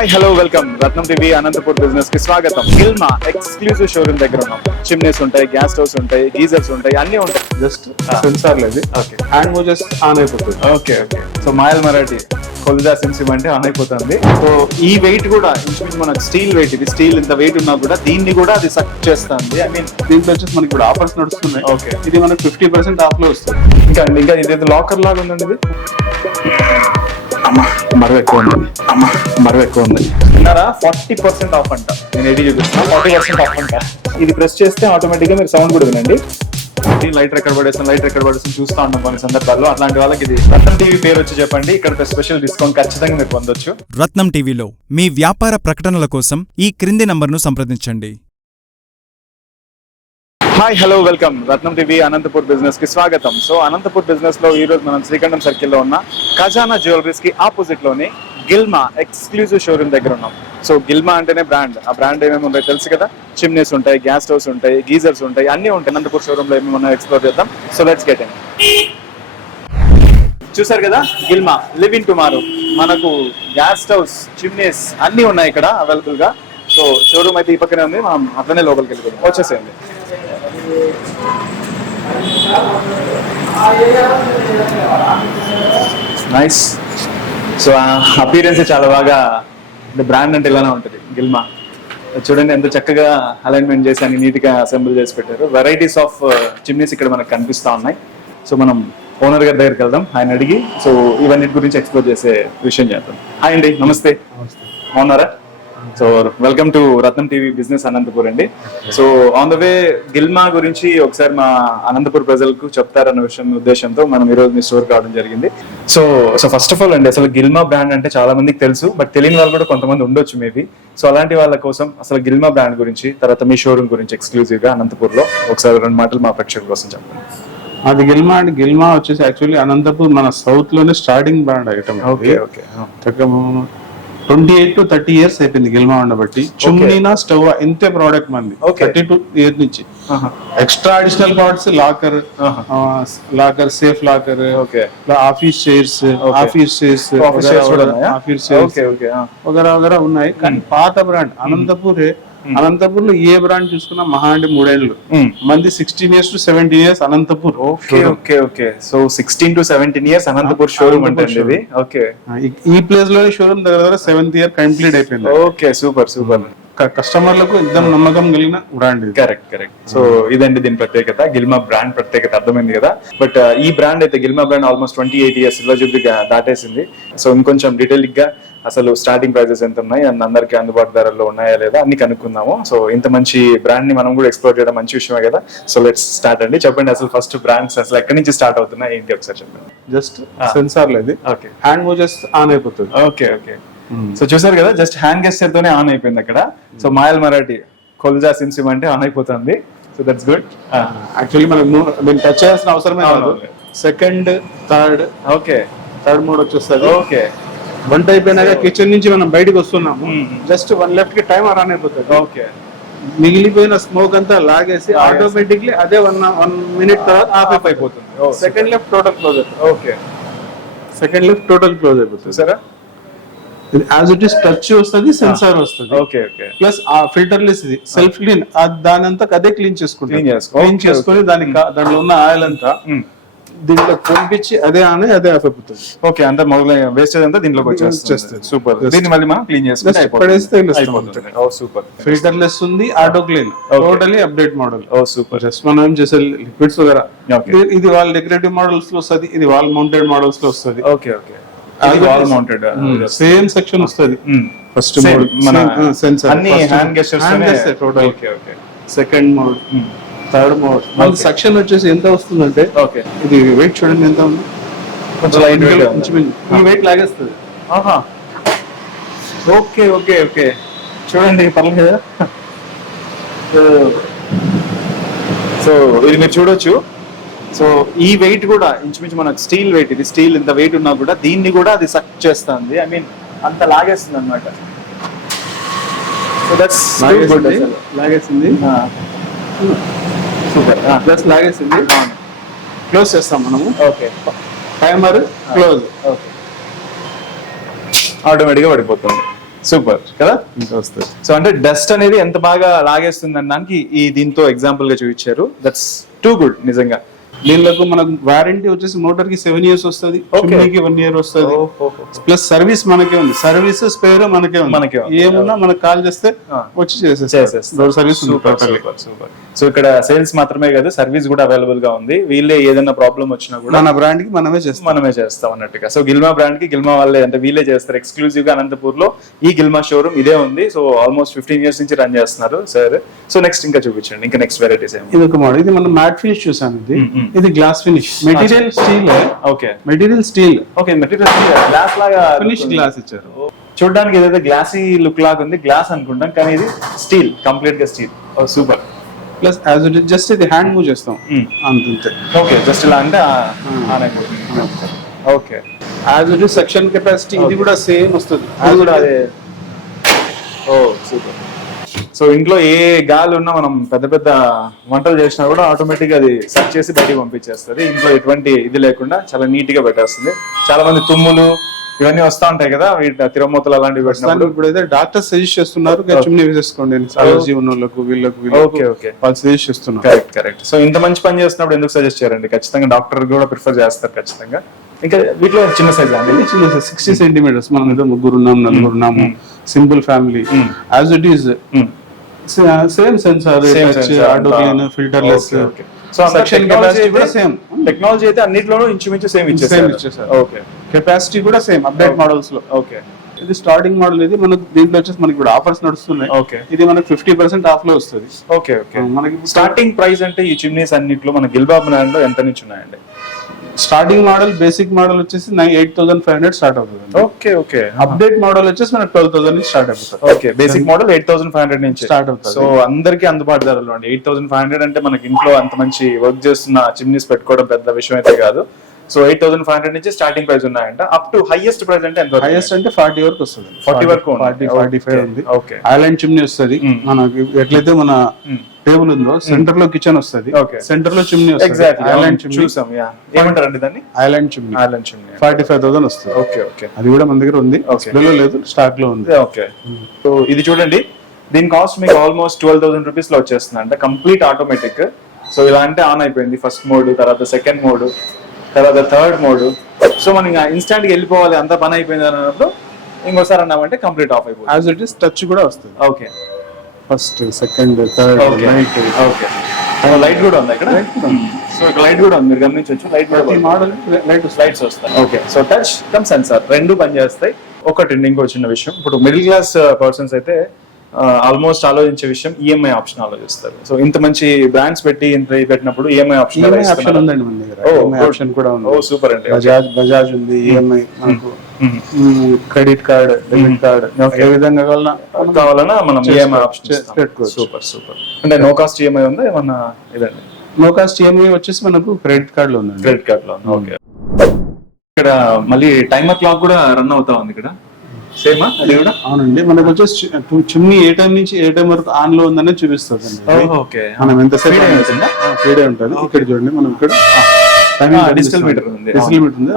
Hi hello welcome రత్నం TV Anantapur business కి స్వాగతం. Gilma exclusive showroom దగ్గర ఉన్నాం. చిమ్నీస్ ఉంటాయి, గ్యాస్ స్టవ్స్ ఉంటాయి, గీజర్స్ ఉంటాయి, అన్ని ఉంటాయి. జస్ట్ సెన్సార్ లేదు. ఓకే, హ్యాండ్ మూవ్ చేస్తే ఆన్ అయిపోతుంది. Okay okay. సో మాయల్ మరాఠీ కొలుదా సిమ్ అంటే ఆన్ అయిపోతుంది. సో ఈ వెయిట్ కూడా ఇంచుమించు మనకు స్టీల్ వెయిట్, ఇది స్టీల్ ఇంత వెయిట్ ఉన్నా కూడా దీన్ని కూడా అది సక్ చేస్తుంది. ఐ మీన్ దీంట్లో వచ్చేసి మనకి ఇప్పుడు ఆఫర్స్ నడుస్తున్నాయి. ఓకే, ఇది మనకి 50% ఆఫ్ లో వస్తుంది. ఇంకా ఇదేదో లాకర్ లాగా ఉందండి ఇది. మరవ ఎక్కువ ఉంది విన్నారా? 40% ఆఫ్ అంట. నేను ఎడి చూపిస్తున్నా, 40% ఆఫ్ అంట. ఇది ప్రెస్ చేస్తే ఆటోమేటిక్ గా మీరు సౌండ్ కూడా వినండి. లైట్ ఎక్కడ పడేస్తాను చూస్తూ ఉంటాం కొన్ని సందర్భాల్లో. అట్లాంటి వాళ్ళకి ఇది రత్నం టీవీ పేరు వచ్చి చెప్పండి, ఇక్కడ స్పెషల్ డిస్కౌంట్ ఖచ్చితంగా మీరు పొందొచ్చు. రత్నం టీవీలో మీ వ్యాపార ప్రకటనల కోసం ఈ క్రింది నంబర్ను సంప్రదించండి. హాయ్ హలో వెల్కమ్ రత్నం టీవీ అనంతపూర్ బిజినెస్ కి స్వాగతం. సో అనంతపూర్ బిజినెస్ లో ఈ రోజు మనం శ్రీకంఠం సర్కిల్ లో ఉన్న ఖజానా జ్యువెలరీస్ కి ఆపోజిట్ లోని గిల్మా ఎక్స్క్లూజివ్ షోరూమ్ దగ్గర ఉన్నాం. సో గిల్మా అంటేనే బ్రాండ్. ఆ బ్రాండ్ ఏమేమి ఉంటాయి తెలుసు కదా. చిమ్నీస్ ఉంటాయి, గ్యాస్ స్టవ్స్ ఉంటాయి, గీజర్స్ ఉంటాయి, అన్ని ఉంటాయి. అనంతపూర్ షోరూమ్ లో ఏమేమి మనం ఎక్స్ప్లోర్ చేద్దాం. So let's get in. చూసారు కదా, గిల్మా లివ్ ఇన్ టుమారో. మనకు గ్యాస్ స్టవ్స్, చిమ్నీస్ అన్ని ఉన్నాయి ఇక్కడ అవైలబుల్ గా. సో షోరూమ్ అయితే ఈ పక్కనే ఉంది, మనం అట్లనే లోపలికి వెళ్ళిపోతాం. వచ్చేసేయండి. నైస్. సో అపీరెన్స్ చాలా బాగా, బ్రాండ్ అంటే ఇలానే ఉంటుంది గిల్మా. చూడండి ఎంత చక్కగా అలైన్మెంట్ చేసి అన్ని నీట్ గా అసెంబుల్ చేసి పెట్టారు. వెరైటీస్ ఆఫ్ చిమ్నీస్ ఇక్కడ మనకు కనిపిస్తా ఉన్నాయి. సో మనం ఓనర్ గారి దగ్గరికి వెళ్దాం, ఆయన అడిగి సో ఇవన్నీ గురించి ఎక్స్ప్లోర్ చేసే విషయం చేద్దాం. హాయ్ అండి, నమస్తే. బాగున్నారా? So welcome to Ratnam TV business Anantapur అండి. So on the way Gilma గురించి ఒకసారి మా అనంతపూర్ ప్రజలకు చెప్తారన్న ఉద్దేశంతో మనం ఈ రోజు మీ స్టోర్ రావడం జరిగింది. సో ఫస్ట్ ఆఫ్ ఆల్ అండి, అసలు గిల్మా బ్రాండ్ అంటే చాలా మందికి తెలుసు, బట్ తెలియని వాళ్ళు కూడా కొంతమంది ఉండొచ్చు మేబీ. సో అలాంటి వాళ్ళ కోసం అసలు గిల్మా బ్రాండ్ గురించి, తర్వాత మీ షోరూమ్ గురించి ఎక్స్క్లూజివ్ గా అనంతపూర్ లో ఒకసారి 2 మాటలు మా ప్రేక్షకుల కోసం చెప్పండి. అది గిల్మా వచ్చేసి యాక్చువల్లీ అనంతపూర్ మన సౌత్ లోనే starting brand item. Okay okay. 28 to 30 years అయిపోయింది గిల్మా ఉండబట్టి. చుమ్నీనా స్టవ్ ఇంతే ప్రోడక్ట్ మంది 32 years నుంచి. Extra additional parts locker, safe locker, office chairs వగేరా ఉన్నాయి. కానీ పాత బ్రాండ్ అనంతపూర్ లో ఏ బ్రాండ్ చూసుకున్నా మహా అంటే 3 ఏళ్ళు మంది. 16 years to 17 years Anantapur. Okay. So 16 to 17 years Anantapur showroom అంటే ఓకే. ఈ ప్లేస్ లోనే షోరూమ్ దగ్గర 7th year కంప్లీట్ అయిపోయింది. Okay, super. కస్టమర్లకు एकदम నమ్మకం కలిగిన బ్రాండ్. కరెక్ట్. సో ఇదండి దీని ప్రత్యేకత, గిల్మా బ్రాండ్ ప్రత్యేకత అర్థమైంది కదా. బట్ ఈ బ్రాండ్ అయితే గిల్మా బ్రాండ్ ఆల్మోస్ట్ 28 years ఇలా చూపి దాటేసింది. సో ఇంకొంచెం డీటెయిల్ గా అసలు స్టార్టింగ్ ప్రైజెస్ ఎంత ఉన్నాయి అండ్ అందరికి అందుబాటు ధరల్లో ఉన్నాయా లేదా అన్ని కనుక్కుందాము. సో ఇంత మంచి బ్రాండ్ ని మనం కూడా ఎక్స్ప్లోర్ చేయడం మంచి విషయమే కదా. సో లెట్స్ స్టార్ట్ అండి. చెప్పండి అసలు ఫస్ట్ బ్రాండ్స్ అసలు ఎక్కడి నుంచి స్టార్ట్ అవుతున్నాయి ఏంటి ఒకసారి చెప్పండి. జస్ట్ సెన్సార్ లేదు. ఓకే, హ్యాండ్ మూవ్ చేస్తే ఆన్ అయిపోతుంది. ఓకే. సో చూసారు కదా, జస్ట్ హ్యాండ్ గెస్చర్ తోనే ఆన్ అయిపోయింది అక్కడ. సో మాయల్ మరాఠీ కొలుదా సిమ్ అంటే ఆన్ అయిపోతుంది. So that's good. యాక్చువల్లీ మనం టచ్ చేయాల్సిన అవసరమే కాదు. సెకండ్, థర్డ్ మోడ్ వచ్చేస్తుంది. ఓకే. వంట అయిపోయినాక కిచెన్ నుంచి మనం బయటకు వస్తున్నాము, జస్ట్ 1 left కి టైం ఆన్ అయిపోతుంది. ఓకే. మిగిలిపోయిన స్మోక్ అంతా లాగేసి ఆటోమేటిక్లీ అదే 1 minute తర్వాత ఆఫ్ అయిపోతుంది. సెకండ్ లెఫ్ట్ టోటల్ క్లోజ్ అయిపోతుంది. Okay. Second left total close అయిపోతుంది. సరే, యాజ్ ఇట్ ఇస్ టచ్ వస్తుంది, సెన్సార్ వస్తుంది. ఓకే. ప్లస్ ఆ ఫిల్టర్ లెస్ ఇది సెల్ఫ్ క్లీన్, దాని అంతా అదే క్లీన్ చేసుకుని దాంట్లో ఉన్న ఆయిల్ అంతా దీంట్లో పంపించి అదే ఆన్ అదే ఆఫ్ అయిపోతుంది. ఓకే, అంతా మొదలై వేస్టేజ్ అంతా దీంట్లోకి వచ్చేస్తుంది. సూపర్. దీన్ని మళ్ళీ మనం క్లీన్ చేసుకుంటే అయిపోతుంది. ఓ సూపర్. ఫిల్టర్ లెస్ ఉంది, auto clean, totally update model. ఓ సూపర్. జస్ట్ మనం ఏం చేసే లిక్విడ్స్ వగేరా. ఇది వాళ్ళ డెకరేటివ్ మోడల్స్ లో వస్తుంది, ఇది వాల్ మౌంటెడ్ మోడల్స్ లో వస్తుంది. Okay. Wall mounted same section వస్తుంది. ఫస్ట్ మోడ్ మన సెన్సార్, అన్ని hand gestures total. Okay. Second mode, third mode. మన సెక్షన్ వచ్చేసి ఎంత వస్తుందంటే, ఓకే, ఇది వెయిట్ చూడండి ఎంత ఉంది. కొంచెం లైట్ ఈ వెయిట్ లాగేస్తుంది. ఓకే. చూడండి పర్లేదు. సో ఇది మీరు చూడొచ్చు. సో ఈ వెయిట్ కూడా ఇంచుమించు మనకు స్టీల్ వెయిట్, ఇది స్టీల్ ఇంత వెయిట్ ఉన్నా కూడా దీన్ని కూడా అది సక్ చేస్తుంది. ఐ మీన్ అంత లాగేస్తుంది అనమాట. సో దట్స్ లాగేసింది. సూపర్. ప్లస్ లాగేసింది. క్లోజ్ చేస్తాం మనము. ఓకే. Timer close. ఓకే. ఆటోమేటిక్గా పడిపోతుంది. సూపర్ కదా. ఇంకా వస్తుంది. సో అంటే డస్ట్ అనేది ఎంత బాగా లాగేస్తుంది అనడానికి ఈ దీంతో ఎగ్జాంపుల్ గా చూపించారు. దట్స్ టూ గుడ్ నిజంగా. దీనిలో మనకు వారంటీ వచ్చేసి మోటార్ కి 7 years వస్తుంది, చిమ్నీకి 1 year వస్తుంది. ప్లస్ సర్వీస్ మనకే ఉంది, సర్వీస్ స్పేర్ మనకే ఉంది. ఏమున్నా మనకు కాల్ చేస్తే వచ్చి చేసేస్తారు. Service super. సో ఇక్కడ సేల్స్ మాత్రమే కాదు, సర్వీస్ కూడా అవైలబుల్ గా ఉంది. వీళ్ళే ఏదైనా ప్రాబ్లం వచ్చినా కూడా మన బ్రాండ్ కి మనమే చేస్తాం అన్నట్టుగా. సో గిల్మా బ్రాండ్ కి గిల్మా వాళ్ళే అంటే వీళ్ళే చేస్తారు. ఎక్స్క్లూజివ్ గా అనంతపూర్ లో ఈ గిల్మా షోరూమ్ ఇదే ఉంది. సో ఆల్మోస్ట్ 15 years నుంచి రన్ చేస్తున్నారు సార్. సో నెక్స్ట్ ఇంకా చూపించండి, ఇంకా నెక్స్ట్ వెరైటీస్ ఏమి. ఇది ఒక మోడల్, ఇది మనం మ్యాట్ ఫినిష్ చూసాం. ఇది glass finish, material steel. Okay, material steel. Okay, material glass లాగా ఫినిష్ గ్లాస్ ఇచ్చారు. చూడడానికి ఏదైతే గ్లాసీ లుక్ లాగా ఉంది, గ్లాస్ అనుకుంటాం, కానీ ఇది స్టీల్, కంప్లీట్ గా steel. Super. Plus as it just ఇది హ్యాండ్ మూవ్ చేస్తాం అంతే. ఓకే, జస్ట్ ఇలా అంటే okay. As it section capacity ఇది కూడా సేమ్ వస్తుంది. అది కూడా అదే. ఓ సూపర్. సో ఇంట్లో ఏ గాలి ఉన్నా మనం పెద్ద పెద్ద వంటలు చేసినా కూడా ఆటోమేటిక్ అది సెర్చ్ చేసి బయటికి పంపించేస్తుంది. ఇంట్లో ఎటువంటి ఇది లేకుండా చాలా నీట్ గా పెట్టేస్తుంది. చాలా మంది తుమ్ములు ఇవన్నీ వస్తా ఉంటాయి కదా, తిరమూతలు అలాంటివి పెట్టినప్పుడు ఇప్పుడైతే డాక్టర్ సజెస్ట్ చేస్తున్నారు చిమ్నీ వేసేసుకోండి అలర్జీ ఉన్న వాళ్ళకు, వీళ్ళకు ఓకే ఓకే వాళ్ళు సజెస్ట్ చేస్తున్నారు. Correct correct. సో ఇంత మంచి పని చేస్తున్నప్పుడు ఎందుకు సజెస్ట్ చేయాలండి? ఖచ్చితంగా డాక్టర్ కూడా ప్రిఫర్ చేస్తారు ఖచ్చితంగా. ఇంకా వీటిలో చిన్న సైజ్ అండి, చిన్న 60 centimeters. మనం ఏదో 3 ఉన్నాం 4 ఉన్నాము, simple family. As it is same sensor, auto clean, filterless. So section capacity కూడా సేమ్. టెక్నాలజీ అయితే అన్నిట్లోనూ ఇంచుమించు సేమ్ ఇచ్చేసారు. ఓకే, కెపాసిటీ కూడా సేమ్ అప్డేట్ మోడల్స్ లో. ఓకే, ఇది స్టార్టింగ్ మోడల్. ఇది మనకు దీంట్లో వచ్చేసి మనకి ఇప్పుడు ఆఫర్స్ నడుస్తున్నాయి. ఓకే, ఇది మనకు 50% ఆఫ్ లో వస్తుంది. Okay okay. మనకి స్టార్టింగ్ ప్రైస్ అంటే ఈ చిమ్నీస్ అన్నిట్లో మన గిల్బా బ్రాండ్ లో ఎంత నుంచి ఉన్నాయండి? స్టార్టింగ్ మోడల్, బేసిక్ మోడల్ వచ్చేసి 8,500 స్టార్ట్ అవుతుంది. Okay okay. అప్డేట్ మోడల్ వచ్చేసి మనకి 12,000 నుంచి స్టార్ట్ అవుతుంది. ఓకే, బేసిక్ మోడల్ 8,500 నుంచి స్టార్ట్ అవుతుంది. సో అందరికి అందుబాటు ధరలో అండి. 8,500 అంటే మనకి ఇంట్లో అంత మంచి వర్క్ చేస్తున్న చిమ్నీస్ పెట్టుకోవడం పెద్ద విషయం అయితే కాదు. సో 8,500 నుంచి స్టార్టింగ్ ప్రైస్ ఉన్నాయంట. అప్ టు హైయెస్ట్ ప్రైస్ అంటే ఎంత? హైయెస్ట్ అంటే 40 వరకు వస్తుంది. 40 వరకు 45 ఉంది. ఓకే, ఐలాండ్ చిమ్నీ వస్తుంది మనకి. ఎట్లయితే మన టేబుల్ ఉందో సెంటర్ లో కిచెన్ వస్తుంది, సెంటర్ లో చిమ్నీ వస్తుంది. ఐలాండ్ చిమ్నీ చూసాం. ఏమంటారండి దాన్ని? Island chimney. 45,000 వస్తుంది. Okay okay. అది కూడా మన దగ్గర ఉంది, లేదు స్టాక్ లో ఉంది. ఓకే. సో ఇది చూడండి, దీని కాస్ట్ మీకు ఆల్మోస్ట్ 12,000 రూపీస్ లో వచ్చేస్తుంది అంట. Complete automatic. సో ఇలా అంటే ఆన్ అయిపోయింది ఫస్ట్ మోడ్, తర్వాత సెకండ్ మోడ్, తర్వాత థర్డ్ మోడ్. సో మనం ఇంకా ఇన్స్టాంట్ గా వెళ్ళిపోవాలి, అంతా పని అయిపోయింది అన్నప్పుడు ఇంకోసారి అన్నామంటే కంప్లీట్ ఆఫ్ అయిపోతుంది. యాజ్ ఇట్ ఇస్ టచ్ కూడా వస్తుంది. Okay, first, second, third, light. Okay, light కూడా ఉంది ఇక్కడ. సో ఇక్కడ లైట్ కూడా ఉంది, మీరు గమనించవచ్చు. లైట్ కూడా మోడల్ లైట్స్ వస్తాయి. Okay, so touch come sensor రెండు పనిచేస్తాయి. ఒకటి ఇంకో చిన్న విషయం, ఇప్పుడు మిడిల్ క్లాస్ పర్సన్స్ అయితే ఆల్మోస్ట్ ఆలోచించే విషయం ఈఎంఐ ఆప్షన్ ఆలోచిస్తారు. సో ఇంత మంచి బ్రాండ్స్ పెట్టి ఇంత పెట్టినప్పుడు ఈఎంఐ ఆప్షన్ ఉందండి మన దగ్గర. ఆప్షన్ కూడా ఉంది. ఓ సూపర్ అండి. బజాజ్ ఉంది, ఈఎంఐ మనకు, క్రెడిట్ కార్డ్, డెబిట్ కార్డ్, ఏ విధంగా కావాలన్నా మనం ఈఎంఐ ఆప్షన్ పెట్టుకోవచ్చు. Super super. అంటే నో కాస్ట్ ఈఎంఐ ఉందా ఏమన్నా? ఇదండి నో కాస్ట్ ఈఎంఐ వచ్చేసి మనకు క్రెడిట్ కార్డ్ లో ఉంది. క్రెడిట్ కార్డ్ లో. ఓకే. ఇక్కడ మళ్ళీ టైమర్ క్లాక్ కూడా రన్ అవుతా ఉంది ఇక్కడ. సేమ్ అది కూడా? అవునండి, మనకు వచ్చేసి చిమ్నీ ఏ టైం నుంచి ఏ టైం వరకు ఆన్ లో ఉందనే చూపిస్తుంది. ఓకే, మనం ఎంత సేపు ఫ్రీడే ఉంటుంది. ఇక్కడ చూడండి, మనం ఇక్కడ డిజిటల్ మీటర్ ఉంది. డిజిటల్ మీటర్ ఉంది.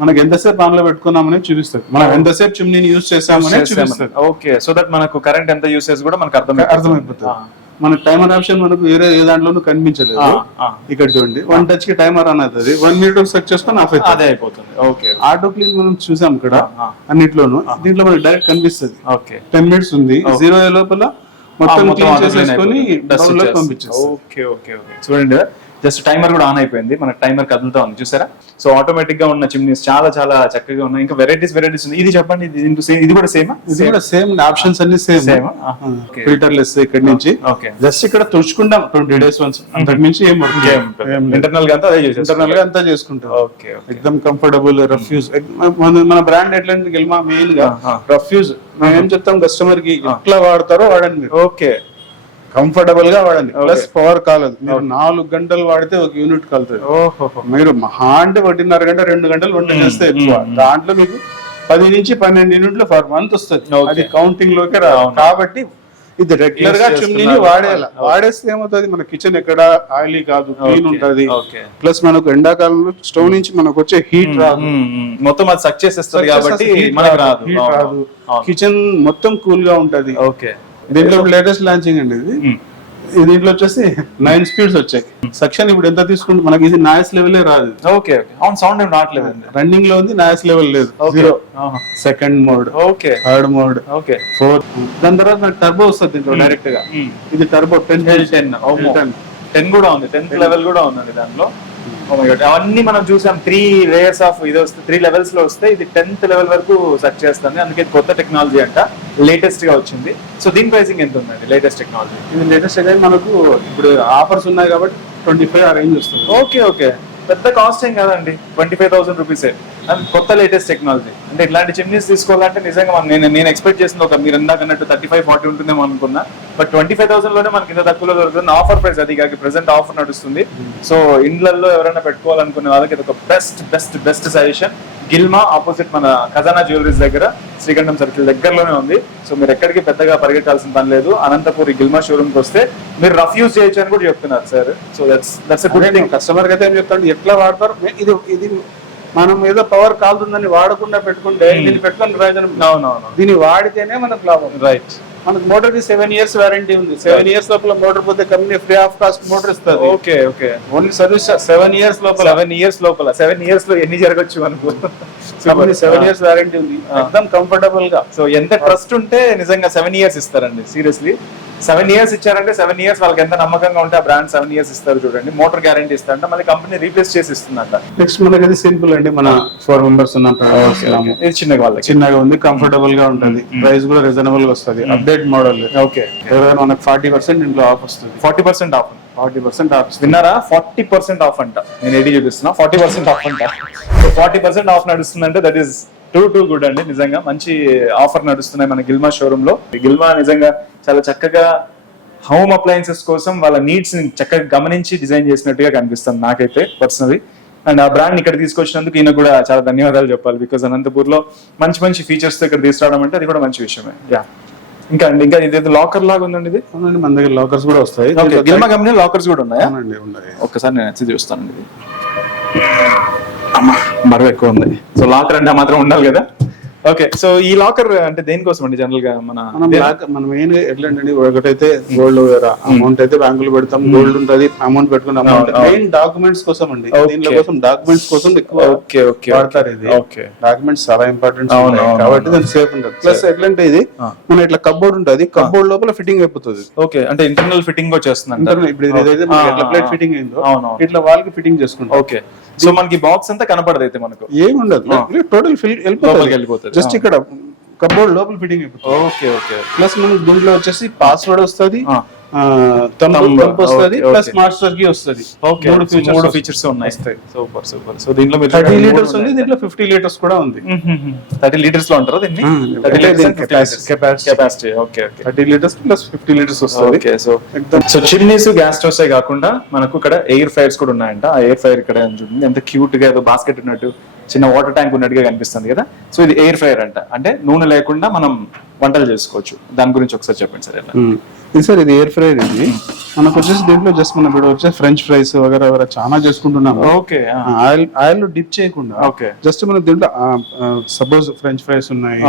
మనకి ఎంతసేపు ఆన్ లో పెట్టుకున్నామని చూపిస్తుంది. మనం ఎంతసేపు చిమ్నీని యూజ్ చేసామని చూపిస్తుంది. ఓకే, సో దట్ మనకు కరెంట్ ఎంత యూసేజ్ కూడా మనకు అర్థమైపోతుంది. మన టైమర్ ఆప్షన్ మనకు వేరే ఏ దాంట్లోనూ కనిపించలేదు. ఇక్కడ చూడండి, 1 టచ్ కి టైమర్ అనేది 1 minute సెట్ చేసుకొని ఆఫ్ అదే అయిపోతుంది. ఓకే, ఆటో క్లీన్ మనం చూసాం ఇక్కడ అన్నిట్లోనూ. దీంట్లో మనకి డైరెక్ట్ కనిపిస్తుంది. ఓకే, 10 minutes ఉంది. 0 లోపల మొత్తం క్లీన్ చేసేసుకొని పంపించేస్తాం. Okay okay okay. చూడండి, జస్ట్ టైమర్ కూడా ఆన్ అయిపోయింది. మన టైమర్ కదులుతా ఉంది, చూసారా? సో ఆటోమేటిక్ గా ఉన్న చిమ్నీస్ చాలా చాలా చక్కగా ఉన్నాయి. ఇంకా వెరైటీస్ ఉంది. ఇది చెప్పండి, ఇది కూడా సేమ్? ఇది కూడా సేమ్. ఆప్షన్స్ అన్ని సేమ్. ఫిల్టర్ లెస్ ఇక్కడ నుంచి జస్ట్ ఇక్కడ తుడుచుకుంటాం 20 days once. అంతకు మించి ఏం ఇంటర్నల్ గా అంతా చేసుకుంటాం. ఎక్దమ్ కంఫర్టబుల్. రఫ్యూజ్ మన బ్రాండ్ ఎట్లంటే గిల్మా మెయిన్ గా రఫ్యూజ్. మేము ఏం చెప్తాం కస్టమర్ కి, ఎట్లా వాడతారో వాడండి మీరు. ఓకే, కంఫర్టబుల్ గా వాడండి. ప్లస్ పవర్ కాలదు. మీరు 4 గంటలు వాడితే 1 యూనిట్ కలుతుంది. మీరు మహా అంటే 1.5 గంట 2 గంటలు వంట చేస్తే ఎక్కువ. దాంట్లో మీకు 10 నుంచి 12 యూనిట్లు ఫర్ మంత్ వస్తుంది. అది కౌంటింగ్ లోకే రావు. కాబట్టి ఇది రెగ్యులర్ గా Use చిమ్నీని చేస్తున్నారు. వాడేయాలి. వాడేస్తే ఏమవుతుంది, మన కిచెన్ ఎక్కడ ఆయిలీ కాదు, క్లీన్ ఉంటది. ఓకే. ప్లస్ మనకు ఎండాకాలంలో స్టవ్ నుంచి మనకు వచ్చే హీట్ రాదు, మొత్తం అది సక్ చేసేస్తుంది కాబట్టి heat మనకు రాదు. heat అవును. రాదు. అవును. కిచెన్ మొత్తం కూల్ గా ఉంటది. ఓకే. దీంట్లో లేటెస్ట్ లాంచింగ్ అండి ఇది. దీంట్లో వచ్చేసి 9 స్పీడ్స్ వచ్చాయి. సెక్షన్ ఇప్పుడు ఎంత తీసుకుంటే మనకి ఇది నాయిస్ లెవెలే రాదు. ఓకే. అవును, సౌండ్ ఏం రావట్లేదు. రన్నింగ్ లో ఉంది, నాయిస్ లెవెల్ లేదు. Okay. 0 second mode, okay. Third mode, okay. 4th. దాని తర్వాత నాకు టర్బో వస్తుంది దీంట్లో డైరెక్ట్ గా. ఇది టర్బో 10 10 కూడా ఉంది, 10th లెవెల్ కూడా ఉందండి దాంట్లో. Oh my God. అవన్నీ మనం చూసాం 3 లేయర్స్ ఆఫ్ ఇది వస్తే 3 లెవెల్స్ లో వస్తే ఇది 10th లెవెల్ వరకు సెర్చ్ చేస్తుంది. అందుకే కొత్త టెక్నాలజీ అంట, లేటెస్ట్ గా వచ్చింది. సో దీని ప్రైసింగ్ ఎంత ఉందండి లేటెస్ట్ టెక్నాలజీ? ఇది లేటెస్ట్ గా మనకు ఇప్పుడు ఆఫర్స్ ఉన్నాయి కాబట్టి 25 ఆ రేంజ్ వస్తుంది. ఓకే. ఓకే. పెద్ద కాస్ట్ ఏం కాదండి, 25,000 రూపీసే. కొత్త లేటెస్ట్ టెక్నాలజీ అంటే ఇట్లాంటి చిమ్నీస్ తీసుకోవాలంటే నిజంగా నేను ఎక్స్పెక్ట్ చేసింది ఒక మీరు ఇందాక అన్నట్టు 35-40 ఉంటుందేమో అనుకున్నా. బట్ 25,000 లోనే మనకి ఇంత తక్కువలో దొరుకుతుంది. ఆఫర్ ప్రైస్, అది కాక ప్రెసెంట్ ఆఫర్ నడుస్తుంది. సో ఇండ్లలో ఎవరైనా పెట్టుకోవాలనుకునే వాళ్ళకి ఇది ఒక బెస్ట్ సజెషన్. గిల్మా ఆపోజిట్ మన ఖజానా జ్యువెలరీస్ దగ్గర, శ్రీకంఠం సర్కిల్ దగ్గరలోనే ఉంది. సో మీరు ఎక్కడికి పెద్దగా పరిగెట్టాల్సిన పని లేదు. అనంతపూర్ గిల్మా షోరూమ్ కి వస్తే మీరు రఫ్ యూజ్ చేయొచ్చు అని కూడా చెప్తున్నారు sir. So that's a good thing. Customer కి అయితే ఏం చెప్తాను, ఎట్లా వాడతారు. ఇది మనం ఏదో పవర్ కాలుతుందని వాడకుండా పెట్టుకుంటే దీన్ని పెట్టుకుని ప్రయోజనం. అవునవును. దీన్ని వాడితేనే మనకు లాభం. రైట్. మనకు మోటార్ కి 7 ఇయర్స్ వారంటీ ఉంది. 7 ఇయర్స్ లోపల మోటార్ పోతే company free of cost motor ఇస్తుంది. Okay. Okay. Only service 7 years లోపల. 7 ఇయర్స్ లో ఎన్ని జరగచ్చు అనుకో. 7 ఇయర్స్ వారంటీ ఉంది, ఎక్దమ్ కంఫర్టబుల్ గా. సో ఎంత ట్రస్ట్ ఉంటే నిజంగా 7 ఇయర్స్ ఇస్తారండి. సీరియస్లీ 7 ఇయర్స్ ఇచ్చారంటే 7 ఇయర్స్ వాళ్ళకి ఎంత నమ్మకంగా ఉంటే ఆ బ్రాండ్ 7 ఇయర్స్ ఇస్తారు. చూడండి, మోటార్ గ్యారంటీ ఇస్తారంట, మళ్ళీ కంపెనీ రీప్లేస్ చేసి ఇస్తుందంట. నెక్స్ట్ మనకి అది సింపుల్ అండి, మన 4 మెంబర్స్ ఉన్న ఇది చిన్నగా వాళ్ళకి చిన్నగా ఉంది, కంఫర్టబుల్ గా ఉంటుంది, ప్రైస్ కూడా రీజనబుల్ గా వస్తుంది. Update model. ఓకే. ఎవరైనా మనకు 40% ఇంట్లో ఆఫ్ వస్తుంది. 40% ఆఫ్. 40% ఆఫ్ విన్నారా? 40% ఆఫ్ అంట. నేను ఎడి చూపిస్తున్నా, 40% ఆఫ్ అంట. 40% ఆఫ్ నడుస్తుందంటే దట్ ఈస్ టూ గుడ్ అండి. నిజంగా మంచి ఆఫర్ నడుస్తున్నాయి మన గిల్మా షోరూమ్ లో. గిల్మా నిజంగా చాలా చక్కగా హోమ్ అప్లయన్సెస్ కోసం వాళ్ళ నీడ్స్ ని చక్కగా గమనించి డిజైన్ చేసినట్టుగా కనిపిస్తుంది నాకైతే పర్సనలీ. అండ్ ఆ బ్రాండ్ ఇక్కడ తీసుకొచ్చినందుకు ఈయన కూడా చాలా ధన్యవాదాలు చెప్పాలి. బికాస్ అనంతపూర్ లో మంచి ఫీచర్స్ తో ఇక్కడ తీసుకురావడం అంటే అది కూడా మంచి విషయమే. యా. ఇంకా ఇది లాకర్ లాగా ఉందండి. ఇది మన దగ్గర లాకర్స్ కూడా వస్తాయి. గిల్మా కంపెనీ లాకర్స్ కూడా ఉన్నాయా? ఉన్నాయి. ఒక్కసారి నేను వచ్చి చూస్తానండి. ఇది అమ్మా బరువు ఎక్కువ ఉంది. సో లాకర్ అంటే మాత్రం ఉండాలి కదా. ఓకే. సో ఈ లాకర్ అంటే దేనికోసం అండి జనరల్ గా? మనం మెయిన్ గా ఎట్లా అంటే ఒకటైతే గోల్డ్ అమౌంట్ అయితే బ్యాంకులో పెడతాం, గోల్డ్ ఉంటుంది, అమౌంట్ పెట్టుకున్న అమౌంట్ మెయిన్ డాక్యుమెంట్స్ కోసం అండి. దీనిలో కోసం డాక్యుమెంట్స్ కోసం ఎక్కువ వాడతారు. ఇది డాక్యుమెంట్స్ చాలా ఇంపార్టెంట్ కాబట్టి దానికి సేఫ్ ఉంటుంది. ప్లస్ ఎట్లంటే ఇది మన ఇట్లా కబోర్డ్ ఉంటుంది, కబోర్డ్ లోపల ఫిట్టింగ్ అయిపోతుంది. ఓకే. అంటే ఇంటర్నల్ ఫిట్టింగ్ వచ్చేస్తుంది. ఇప్పుడు ఏదైతే ఎట్లా ప్లేట్ ఫిట్టింగ్ అయిందో ఇట్లా వాళ్ళకి ఫిట్టింగ్ చేసుకుంటాం. ఓకే. సో మనకి బాక్స్ అంతా కనపడదు అయితే మనకు ఏముండదు, టోటల్ వెళ్ళిపోతుంది. జస్ట్ ఇక్కడ కబోర్డ్ లోపల ఫిట్టింగ్ అయిపోతుంది. ఓకే. ఓకే. ప్లస్ మనకి దీంట్లో వచ్చేసి పాస్వర్డ్ వస్తుంది, వస్తుంది, ప్లస్ మాస్టర్ కీ వస్తుంది. మూడు ఫీచర్స్ ఉన్నాయి. సూపర్. సో దీంట్లో 30 లీటర్స్ ఉంది, దీంట్లో 50 లీటర్స్ కూడా ఉంది. 30 లీటర్స్ లో ఉంటారా దీన్ని? Capacity. Okay. 30 litres plus 50 litres వస్తుంది. Okay. So chimneys, gas stoves కాకుండా మనకు ఇక్కడ ఎయిర్ ఫ్రైర్స్ కూడా ఉన్నాయంట. ఆ ఎయిర్ ఫ్రైర్ ఇక్కడ చూడండి ఎంత క్యూట్ గా, ఏదో బాస్కెట్ ఉన్నట్టు, చిన్న వాటర్ ట్యాంక్ ఉన్నట్టుగా కనిపిస్తుంది కదా. సో ఇది ఎయిర్ ఫ్రైర్ అంట, అంటే నూనె లేకుండా మనం వంటలు చేసుకోవచ్చు. దాని గురించి ఒకసారి చెప్పండి సార్. ఇది సార్ ఇది ఎయిర్ ఫ్రైర్. ఇది మనకు వచ్చేసి దీంట్లో జస్ట్ మనం ఇప్పుడు వచ్చేసి ఫ్రెంచ్ ఫ్రైస్ వగైరా చాలా చేసుకుంటున్నాము. ఓకే. ఆయిల్ లో డిప్ చేయకుండా ఓకే జస్ట్ మనం దీంట్లో సపోజ్ ఫ్రెంచ్ ఫ్రైస్ ఉన్నాయి,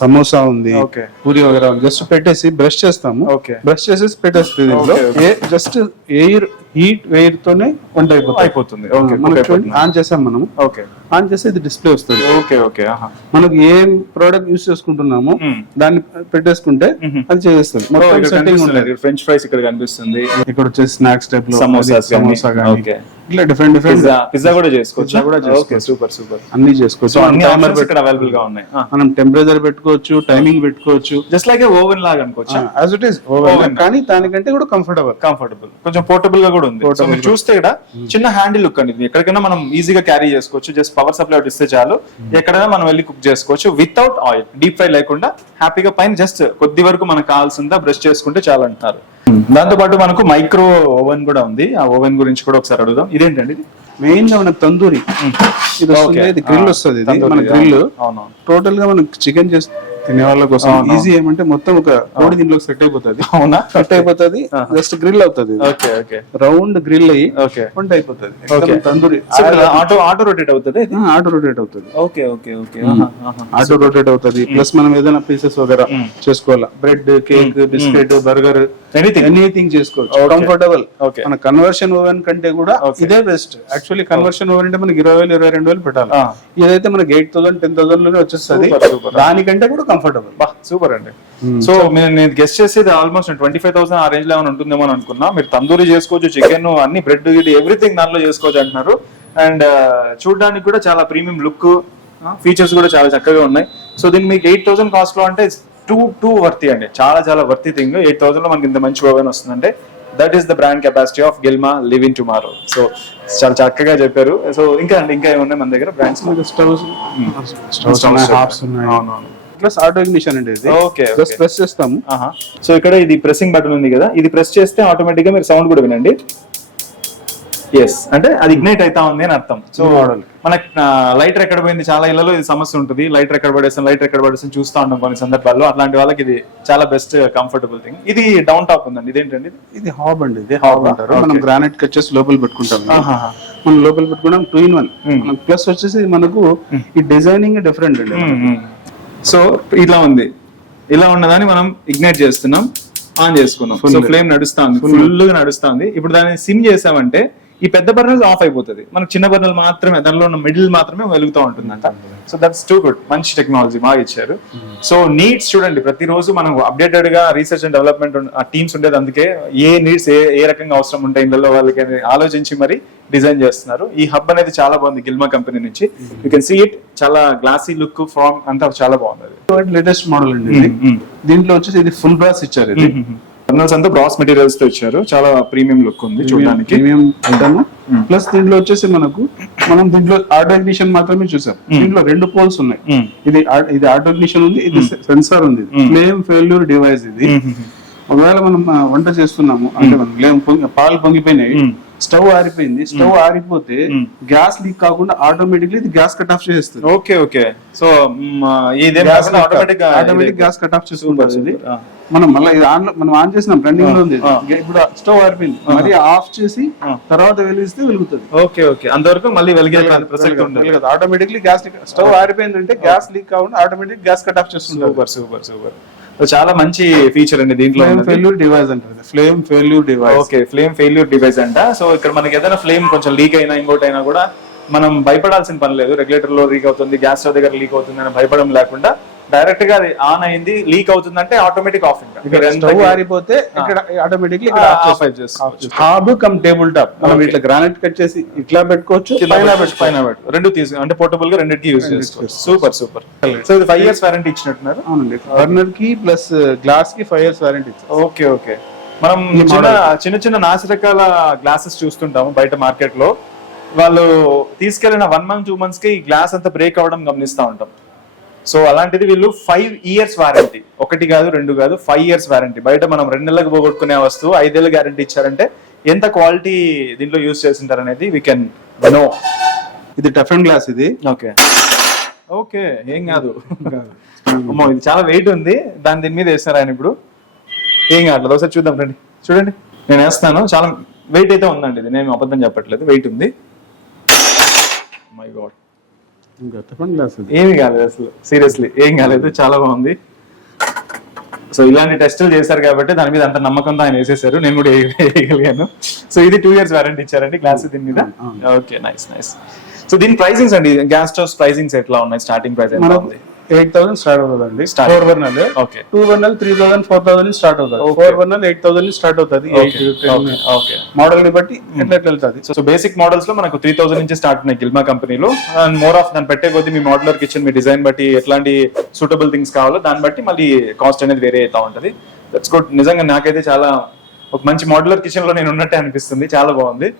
సమోసా ఉంది, పూరి వగైరా ఉంది, జస్ట్ పెట్టేసి బ్రష్ చేస్తాము. బ్రష్ చేసేసి పెట్టేస్తుంది. దీంట్లో జస్ట్ హీట్ ఎయిర్ తోనే వంట అయిపోతుంది. ఆన్ చేసాం మనం, ఆన్ చేస్తే ఇది డిస్ప్లే వస్తుంది. మనకు ఏం ప్రోడక్ట్ యూస్ చేసుకుంటున్నామో దాన్ని పెట్టేసుకుంటే అది చేస్తుంది. ఫ్రెంచ్ ఫ్రైస్ ఇక్కడ కనిపిస్తుంది. ఇక్కడ వచ్చేసి స్నాక్స్ టైప్ లో సమోసా ఇట్లా డిఫరెంట్ పిజ్జా కూడా చేసుకోవచ్చు. సూపర్. అన్ని చేసుకోవచ్చు. ఇక్కడ అవైలబుల్ గా ఉన్నాయి. మనం టెంపరేచర్ పెట్టుకోవచ్చు, టైమింగ్ పెట్టుకోవచ్చు, జస్ట్ లైక్ ఓవెన్ లాగా అనుకోవచ్చు. యాజ్ ఇట్ ఈస్ ఓవెన్, కానీ దానికంటే కూడా కంఫర్టబుల్, కొంచెం పోర్టబుల్ గా కూడా ఉంది. సో మీరు చూస్తే ఇక్కడ చిన్న హ్యాండిల్ లుక్ అండి. ఎక్కడికైనా మనం ఈజీగా క్యారీ చేసుకోవచ్చు. జస్ట్ పవర్ సప్లై ఒకటి ఇస్తే చాలు, ఎక్కడైనా మనం వెళ్ళి కుక్ చేసుకోవచ్చు వితౌట్ ఆయిల్. డీప్ ఫ్రై లేకుండా హ్యాపీగా పైన జస్ట్ కొద్ది వరకు మనకు కావాల్సిందా బ్రష్ చేసుకుంటే చాలు అంటారు. దాంతో పాటు మనకు మైక్రో ఓవెన్ కూడా ఉంది. ఆ ఓవెన్ గురించి కూడా ఒకసారి అడుగుదాం. ఇదేంటండి? ఇది మెయిన్ గా మనకు తందూరి, ఇది గ్రిల్ వస్తుంది. మన గ్రిల్ టోటల్ గా మనకు చికెన్ తినే వాళ్ళ కోసం ఈజీ ఏమంటే మొత్తం ఒక కోడి దీంట్లో సెట్ అయిపోతుంది. అవునా? సెట్ అయిపోతుంది, జస్ట్ గ్రిల్ అవుతుంది. ఓకే ఓకే రౌండ్ గ్రిల్ అయ్యి ఓకే వంట అయిపోతుంది. తందూరి ఆటో రొటేట్ అవుతుంది. ఆటో రొటేట్ అవుతుంది. Okay okay okay auto rotate అవుతుంది. ప్లస్ మనం ఏదైనా పీసెస్ వగేరా చేసుకోవాలా, bread, cake, biscuit, burger, anything చేసుకోవచ్చు. కంఫర్టబుల్. మన కన్వర్షన్ ఓవెన్ కంటే కూడా ఇదే బెస్ట్. యాక్చువల్లీ కన్వర్షన్ ఓవెన్ అంటే మనకి 20,000 22,000 పెట్టాలి. ఇదైతే మనకి 8,000 10,000 లోనే వచ్చేస్తుంది. దానికంటే కూడా కంఫర్టబుల్. సూపర్ అండి. సో నేను గెస్ట్ చేసేది ఆల్మోస్ట్ 25,000 ఆ రేంజ్ లో ఏమైనా ఉంటుందేమో అని అనుకున్నా. మీరు తందూరి చేసుకోవచ్చు, చికెన్, అన్ని బ్రెడ్ గిడ్ ఎవ్రీథింగ్ దానిలో చేసుకోవచ్చు అంటున్నారు. అండ్ చూడడానికి కూడా చాలా ప్రీమియం లుక్, ఫీచర్స్ కూడా చాలా చక్కగా ఉన్నాయి. సో దీనికి మీకు 8,000 కాస్ట్ లో అంటే టూ వర్తి అండి, చాలా చాలా వర్తి థింగ్. 8,000 లో మనకి ఇంత మంచి ఓవెన్ వస్తుందంటే that is the brand capacity of Gilma live in tomorrow. So చాలా చక్కగా చెప్పారు. సో ఇంకా అండి, ఇంకా ఏమున్నాయి మన దగ్గర బ్రాండ్స్? హార్ప్స్ ఉన్నాయి. ప్లస్ ఆటో ఇగ్నిషన్ అండి ఇది. ఓకే, జస్ట్ ప్రెస్ చేస్తాము. సో ఇక్కడ ఇది ప్రెసింగ్ బటన్ ఉంది కదా, ఇది ప్రెస్ చేస్తే ఆటోమేటిక్ గా మీరు సౌండ్ కూడా వినండి. ఎస్ అంటే అది ఇగ్నైట్ అవుతా ఉంది అని అర్థం. సో మనకి లైటర్ ఎక్కడ పోయింది, చాలా ఇళ్లలో ఇది సమస్య ఉంటుంది. లైటర్ ఎక్కడ పడేసాం చూస్తూ ఉంటాం కొన్ని సందర్భాల్లో. అట్లాంటి వాళ్ళకి ఇది చాలా బెస్ట్ కంఫర్టబుల్ థింగ్. ఇది డౌన్ టాప్ ఉందండి, ఇదేంటండి? ఇది హాబ్ అండి. ఇది హాబ్ అంటారు. మనం గ్రానైట్ కట్ చేసి లోపల పెట్టుకుంటాం. మనం లోపల పెట్టుకున్నాం 2-in-1. ప్లస్ వచ్చేసి మనకు ఈ డిజైనింగ్ డిఫరెంట్ అండి. సో ఇలా ఉంది, ఇలా ఉన్నదాన్ని మనం ఇగ్నైట్ చేస్తున్నాం, ఆన్ చేసుకున్నాం. సో ఫ్లేమ్ నడుస్తుంది, ఫుల్ గా నడుస్తుంది. ఇప్పుడు దాన్ని సిమ్ చేసామంటే ఈ పెద్ద బర్నర్ ఆఫ్ అయిపోతుంది, మనకు చిన్న బర్నర్ మాత్రమే, దానిలో ఉన్న మిడిల్ మాత్రమే వెలుగుతూ ఉంటుందంట. సో దట్స్ టూ గుడ్, మంచి టెక్నాలజీ బాగా ఇచ్చారు. సో నీడ్స్ చూడండి, ప్రతిరోజు మనం అప్డేటెడ్ గా రీసెర్చ్ అండ్ డెవలప్మెంట్ టీమ్స్ ఉండేది. అందుకే ఏ నీడ్స్ ఏ రకంగా అవసరం ఉంటాయి ఇందులో వాళ్ళకి ఆలోచించి మరి డిజైన్ చేస్తున్నారు. ఈ హబ్ అనేది చాలా బాగుంది గిల్మా కంపెనీ నుంచి. యూ కెన్ సీ ఇట్, చాలా గ్లాసీ లుక్, ఫామ్ అంతా చాలా బాగుంది. లేటెస్ట్ మోడల్ అండి. దీంట్లో వచ్చేసి ఇది ఫుల్ బ్రాస్ ఇచ్చారు. ఇది బర్నర్స్ అంతా బ్రాస్ మెటీరియల్స్ తో ఇచ్చారు, చాలా ప్రీమియం లుక్ ఉంది చూడడానికి. ప్రీమియం అంటాము. ప్లస్ దీంట్లో వచ్చేసి మనం దీంట్లో ఆటో ఇగ్నిషన్ మాత్రమే చూసాం. దీంట్లో 2 పోల్స్ ఉన్నాయి. ఇది ఆటో ఇగ్నిషన్ ఉంది, ఇది సెన్సార్ ఉంది. ఫ్లేమ్ ఫెయిల్యూర్ డివైస్ ఇది. ఒకవేళ మనం వంట చేస్తున్నాము అంటే పాలు పొంగిపోయినాయి, స్టవ్ ఆరిపోయింది, స్టవ్ ఆరిపోతే గ్యాస్ లీక్ కాకుండా ఆటోమేటిక్లీ ఇది గ్యాస్ కట్ ఆఫ్ చేస్తుంది. Okay okay. So automatic gas cut of చేసుకుంటుంది. మనం మళ్ళీ మనం ఆన్ చేసినాం, రన్నింగ్ లో ఉంది. ఇప్పుడు స్టవ్ ఆరిపోయింది, మరి ఆఫ్ చేసి తర్వాత వెలిగిస్తే వెలుగుతుంది. Okay okay. అంతవరకు మళ్ళీ వెలిగే ప్రసక్తి ఉండదు. ఆటోమేటిక్లీ గ్యాస్ స్టవ్ ఆరిపోయిందంటే గ్యాస్ లీక్ కాకుండా ఆటోమేటిక్ గ్యాస్ కట్ ఆఫ్ చేస్తుంది. Super super super. చాలా మంచి ఫీచర్ అండి దీంట్లో. ఫెయిల్యూర్ డివైస్ అంటారు. Flame failure device. Okay, flame failure device అంట. సో ఇక్కడ మనకి ఏదైనా ఫ్లేమ్ కొంచెం లీక్ అయినా ఇంకోటి అయినా కూడా మనం భయపడాల్సిన పని లేదు. రెగ్యులేటర్ లో లీక్ అవుతుంది, గ్యాస్ స్టవ్ దగ్గర లీక్ అవుతుంది అని భయపడడం లేకుండా డైరెక్ట్ గా అది ఆన్ అయింది, లీక్ అవుతుందంటే ఆటోమేటిక్ ఆఫ్. స్టవ్ ఆరిపోతే ఆటోమేటిక్లీ ఆఫ్ అయిపోతుంది. Hob cum table top. మనం ఇట్లా గ్రానైట్ కట్ చేసి ఇట్లా పెట్టుకోవచ్చు, పైన రెండు తీసుకు అంటే పోర్టబుల్ గా రెండింటికి యూజ్ చేసుకోవచ్చు. Super super. సో ఇది 5 years వారంటీ ఇచ్చినట్టున్నారు. అవునండి, బర్నర్ కి ప్లస్ గ్లాస్ కి 5 years వారంటీ. Okay okay. మనం చిన్న చిన్న నాసిరకాల గ్లాసెస్ చూస్తుంటాము బయట మార్కెట్ లో. వాళ్ళు తీసుకెళ్లిన 1 month 2 months కి గ్లాస్ అంతా బ్రేక్ అవ్వడం గమనిస్తూ ఉంటాం. సో అలాంటిది వీళ్ళు 5 years వారంటీ, 1 కాదు 2 కాదు, 5 years వారంటీ. బయట మనం 2 నెలలకు పోగొట్టుకునే వస్తువు 5 ఏళ్ళ గ్యారంటీ ఇచ్చారంటే ఎంత క్వాలిటీ దీంట్లో యూజ్ చేసింటారు అనేది వీ కెన్ నో. ఇది టఫెన్ గ్లాస్ ఇది. ఓకే ఓకే, ఏం కాదు. అమ్మో, ఇది చాలా వెయిట్ ఉంది, దీని మీద వేస్తారు ఆయన. ఇప్పుడు ఏం కావట్లేదు, ఒకసారి చూద్దాం రండి. చూడండి, నేను వేస్తాను. చాలా వెయిట్ అయితే ఉందండి ఇది, నేను అబద్ధం చెప్పట్లేదు, వెయిట్ ఉంది. మై గాడ్, ఏమి కాలేదు అసలు, సీరియస్లీ ఏం కాలేదు, చాలా బాగుంది. సో ఇలాంటి టెస్టులు చేశారు కాబట్టి దాని మీద అంత నమ్మకంతో ఆయన వేసేసారు, నేను కూడా వేయగలిగాను. సో ఇది 2 years వారంటీ ఇచ్చారండి గ్లాస్ దీని మీద. Okay, nice nice. సో దీని ప్రైసింగ్స్ అండి, గ్యాస్ స్టవ్స్ ప్రైసింగ్స్ ఎట్లా ఉన్నాయి? స్టార్టింగ్ ప్రైస్ ఎంత ఉంది? 8,000 స్టార్ట్ అవుతుందండి. 4 బర్నర్లు. ఓకే. 2 బర్నర్లు 3,000 4,000 స్టార్ట్ అవుతుంది. 4 బర్నర్లు 8,000 స్టార్ట్ అవుతుంది. ఓకే, మోడల్ ని బట్టి ఎట్లా వెళ్తుంది. సో బేసిక్ మోడల్స్ లో మనకు 3,000 నుంచి స్టార్ట్ ఉన్నాయి గిల్మా కంపెనీలో. అండ్ మోర్ ఆఫ్ దాన్ని పెట్టే కొద్ది మీ మోడలర్ కిచెన్, మీ డిజైన్ బట్టి ఎట్లాంటి సూటబుల్ థింగ్స్ కావాలో దాన్ని బట్టి మళ్ళీ కాస్ట్ అనేది వేరే అవుతా ఉంటది. That's good. నిజంగా నాకైతే చాలా ఒక మంచి మోడలర్ కిచెన్ లో నేను ఉన్నట్టే అనిపిస్తుంది, చాలా బాగుంది.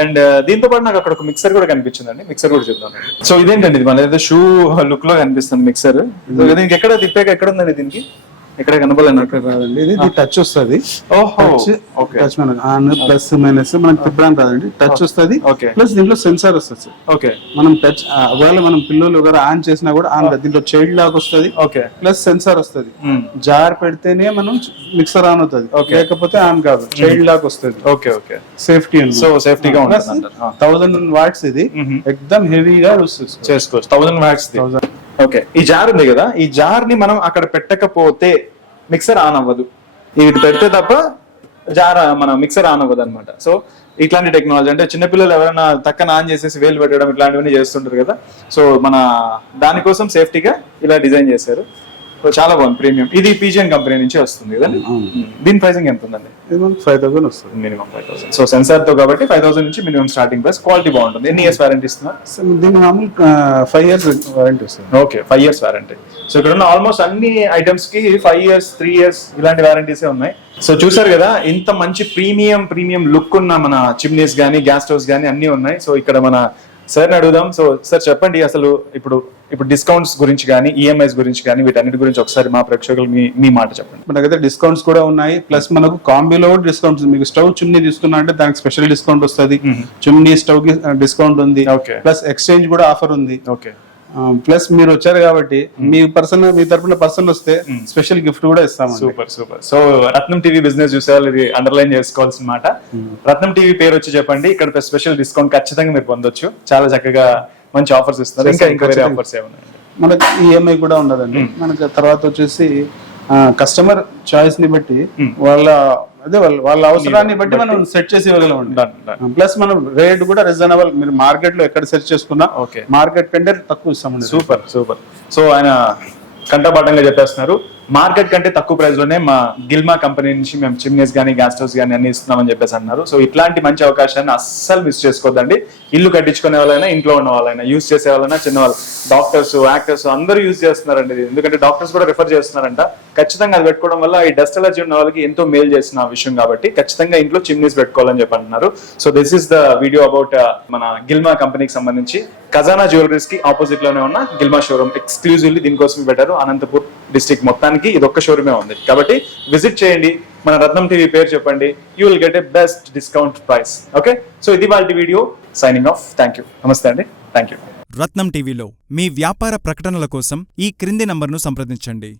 అండ్ దీంతో పాటు నాకు అక్కడ ఒక మిక్సర్ కూడా కనిపించిందండి, మిక్సర్ కూడా చూద్దాం. సో ఇదేంటండి, ఇది మన ఏదో షూ లుక్ లో కనిపిస్తుంది మిక్సర్. దీనికి ఎక్కడ తిప్పాక ఎక్కడ ఉందండి దీనికి? ఇక్కడ కనపడలేదు ఇక్కడ రాదండి, ఇది టచ్ వస్తుంది. ఓహో ఓకే టచ్ మనకు ఆన్ ప్లస్ మైనస్ మనకు తిప్పడానికి రాదండి, టచ్ వస్తుంది. ఓకే ప్లస్ దీంట్లో సెన్సార్ వస్తుంది సార్. ఓకే మనం టచ్ ఒకవేళ మనం పిల్లలు ఒకరు ఆన్ చేసినా కూడా ఆన్ కాదు. దీంట్లో చైల్డ్ లాక్ వస్తుంది, ఓకే ప్లస్ సెన్సార్ వస్తుంది. జార్ పెడితేనే మనం మిక్సర్ ఆన్ అవుతుంది, లేకపోతే ఆన్ కాదు. చైల్డ్ లాక్ వస్తుంది. ఓకే ఓకే సేఫ్టీ సో సేఫ్టీగా ఉంటుంది 1000 వాట్స్ ఇది. ఎక్దమ్ హెవీగా యూస్ చేసుకోవచ్చు 1000 వాట్స్. ఓకే ఈ జార్ ఉంది కదా, ఈ జార్ ని మనం అక్కడ పెట్టకపోతే మిక్సర్ ఆన్ అవ్వదు. ఇది పెడితే తప్ప జార్ మన మిక్సర్ ఆన్ అవ్వదు అనమాట. సో ఇట్లాంటి టెక్నాలజీ అంటే చిన్నపిల్లలు ఎవరైనా తక్కన ఆన్ చేసేసి వేలు పెట్టడం ఇట్లాంటివన్నీ చేస్తుంటారు కదా. సో మన దానికోసం సేఫ్టీగా ఇలా డిజైన్ చేశారు. సో చాలా బాగుంది, ప్రీమియం. ఇది పీజియన్ కంపెనీ నుంచి వస్తుంది కదా. దీని ప్రైసింగ్ ఎంత ఉందండి? 5000 వస్తుంది, మినిమం 5000. సో సెన్సార్ తో కాబట్టి 5000 నుంచి మినిమం స్టార్టింగ్ ప్రైస్. క్వాలిటీ బాగుంటుంది. ఎన్ని ఇయర్స్ వారంటీ ఇస్తున్నారు? దీని మామూలు 5 years వారంటీ వస్తుంది. Okay 5 years warranty. సో ఇక్కడ ఉన్న ఆల్మోస్ట్ అన్ని ఐటమ్స్ కి 5 years 3 years ఇలాంటి వారంటీసే ఉన్నాయి. సో చూసారు కదా, ఇంత మంచి ప్రీమియం లుక్ ఉన్న మన చిమ్నీస్ గానీ గ్యాస్ స్టవ్స్ గానీ అన్ని ఉన్నాయి. సో ఇక్కడ మన సార్ అడుగుదాం. సో సార్ చెప్పండి, అసలు ఇప్పుడు డిస్కౌంట్స్ గురించి కానీ ఈఎంఐస్ గురించి కానీ వీటన్నిటి గురించి ఒకసారి మా ప్రేక్షకులు మీ మాట చెప్పండి. మనకైతే డిస్కౌంట్స్ కూడా ఉన్నాయి, ప్లస్ మనకు కాంబీలో కూడా డిస్కౌంట్స్. మీకు స్టవ్ చిమ్నీ తీసుకున్నా అంటే దానికి స్పెషల్ డిస్కౌంట్ వస్తుంది. చిమ్నీ స్టవ్ కి డిస్కౌంట్ ఉంది, ప్లస్ ఎక్స్చేంజ్ కూడా ఆఫర్ ఉంది. ఓకే ప్లస్ మీరు వచ్చారు కాబట్టి మీ తరపున పర్సన్ వస్తే స్పెషల్ గిఫ్ట్ కూడా ఇస్తాం. Super super. సో రత్నం టీవీ బిజినెస్ చూసేవాళ్ళు ఇది అండర్లైన్ చేసుకోవాల్సిన మాట. రత్నం టీవీ పేరు వచ్చి చెప్పండి, ఇక్కడ స్పెషల్ డిస్కౌంట్ ఖచ్చితంగా మీరు పొందొచ్చు. చాలా చక్కగా మంచి ఆఫర్స్ ఇస్తున్నారు. ఇంకా వేరే ఆఫర్స్ ఏమన్నా? మనకి ఈఎంఐ కూడా ఉండదండి. మనకి తర్వాత వచ్చేసి కస్టమర్ చాయిస్ ని బట్టి వాళ్ళ అవసరాన్ని బట్టి మనం సెట్ చేసి ఇవ్వగలం. ప్లస్ మనం రేట్ కూడా రీజనబుల్. మీరు మార్కెట్ లో ఎక్కడ సెర్చ్ చేసుకున్నా మార్కెట్ కంటే తక్కువ ఇస్తామండి. Super super. సో ఆయన కంటపాఠంగా చెప్పేస్తున్నారు, మార్కెట్ కంటే తక్కువ ప్రైస్ లోనే మా గిల్మా కంపెనీ నుంచి మేము చిమ్నీస్ కానీ గ్యాస్ స్టవ్స్ కానీ అన్ని ఇస్తున్నామని చెప్పేసి అన్నారు. సో ఇట్లాంటి మంచి అవకాశాన్ని అస్సలు మిస్ చేసుకోవద్దండి. ఇల్లు కట్టించుకునే వాళ్ళైనా, ఇంట్లో ఉన్న వాళ్ళైనా, యూజ్ చేసే వాళ్ళైనా, చిన్నవాళ్ళు, డాక్టర్స్, యాక్టర్స్ అందరూ యూజ్ చేస్తున్నారండి. ఎందుకంటే డాక్టర్స్ కూడా రిఫర్ చేస్తున్నారంట. ఖచ్చితంగా అది పెట్టుకోవడం వల్ల ఈ డస్ట్ అలర్జీ ఉన్న వాళ్ళకి ఎంతో మేలు చేసిన విషయం కాబట్టి ఖచ్చితంగా ఇంట్లో చిమ్నీస్ పెట్టుకోవాలని చెప్పి అంటున్నారు. So this is the video about మన గిల్మా కంపెనీకి సంబంధించి ఖజానా జ్యువెలరీస్ కి ఆపోజిట్ లోనే ఉన్న గిల్మా షోరూమ్. ఎక్స్క్లూజివ్లీ దీనికోసం పెట్టారు. అనంతపూర్ డిస్ట్రిక్ట్ మొత్తానికి ఇది ఒక్క షోరూమే ఉంది కాబట్టి విజిట్ చేయండి. మన రత్నం టీవీ పేరు చెప్పండి, you will get a best discount price. Okay, so ఇది వాళ్ళ video. Signing off. Thank you. నమస్తే అండి. Thank you. రత్నం టీవీలో మీ వ్యాపార ప్రకటనల కోసం ఈ క్రింది నంబర్ను సంప్రదించండి.